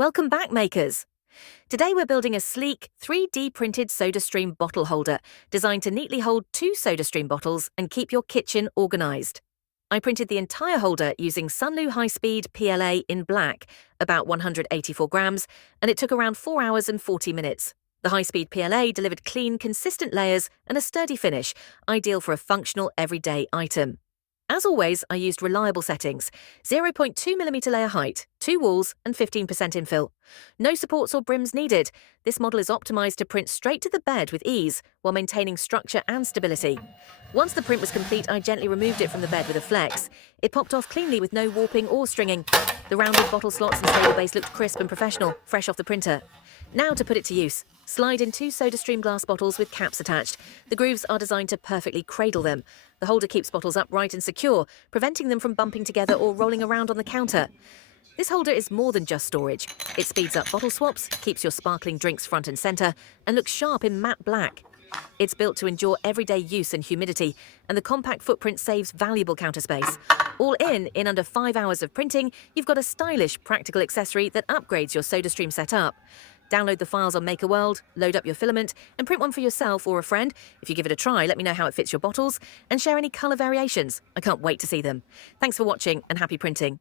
Welcome back, makers! Today we're building a sleek, 3D printed SodaStream bottle holder designed to neatly hold 2 SodaStream bottles and keep your kitchen organized. I printed the entire holder using Sunlu high-speed PLA in black, about 184 grams, and it took around 4 hours and 40 minutes. The high-speed PLA delivered clean, consistent layers and a sturdy finish, ideal for a functional, everyday item. As always, I used reliable settings: 0.2mm layer height, 2 walls and 15% infill. No supports or brims needed. This model is optimized to print straight to the bed with ease while maintaining structure and stability. Once the print was complete, I gently removed it from the bed with a flex. It popped off cleanly with no warping or stringing. The rounded bottle slots and stable base looked crisp and professional, fresh off the printer. Now to put it to use. Slide in 2 SodaStream glass bottles with caps attached. The grooves are designed to perfectly cradle them. The holder keeps bottles upright and secure, preventing them from bumping together or rolling around on the counter. This holder is more than just storage. It speeds up bottle swaps, keeps your sparkling drinks front and center, and looks sharp in matte black. It's built to endure everyday use and humidity, and the compact footprint saves valuable counter space. All in under 5 hours of printing, you've got a stylish, practical accessory that upgrades your SodaStream setup. Download the files on MakerWorld, load up your filament, and print one for yourself or a friend. If you give it a try, let me know how it fits your bottles, and share any colour variations. I can't wait to see them. Thanks for watching, and happy printing.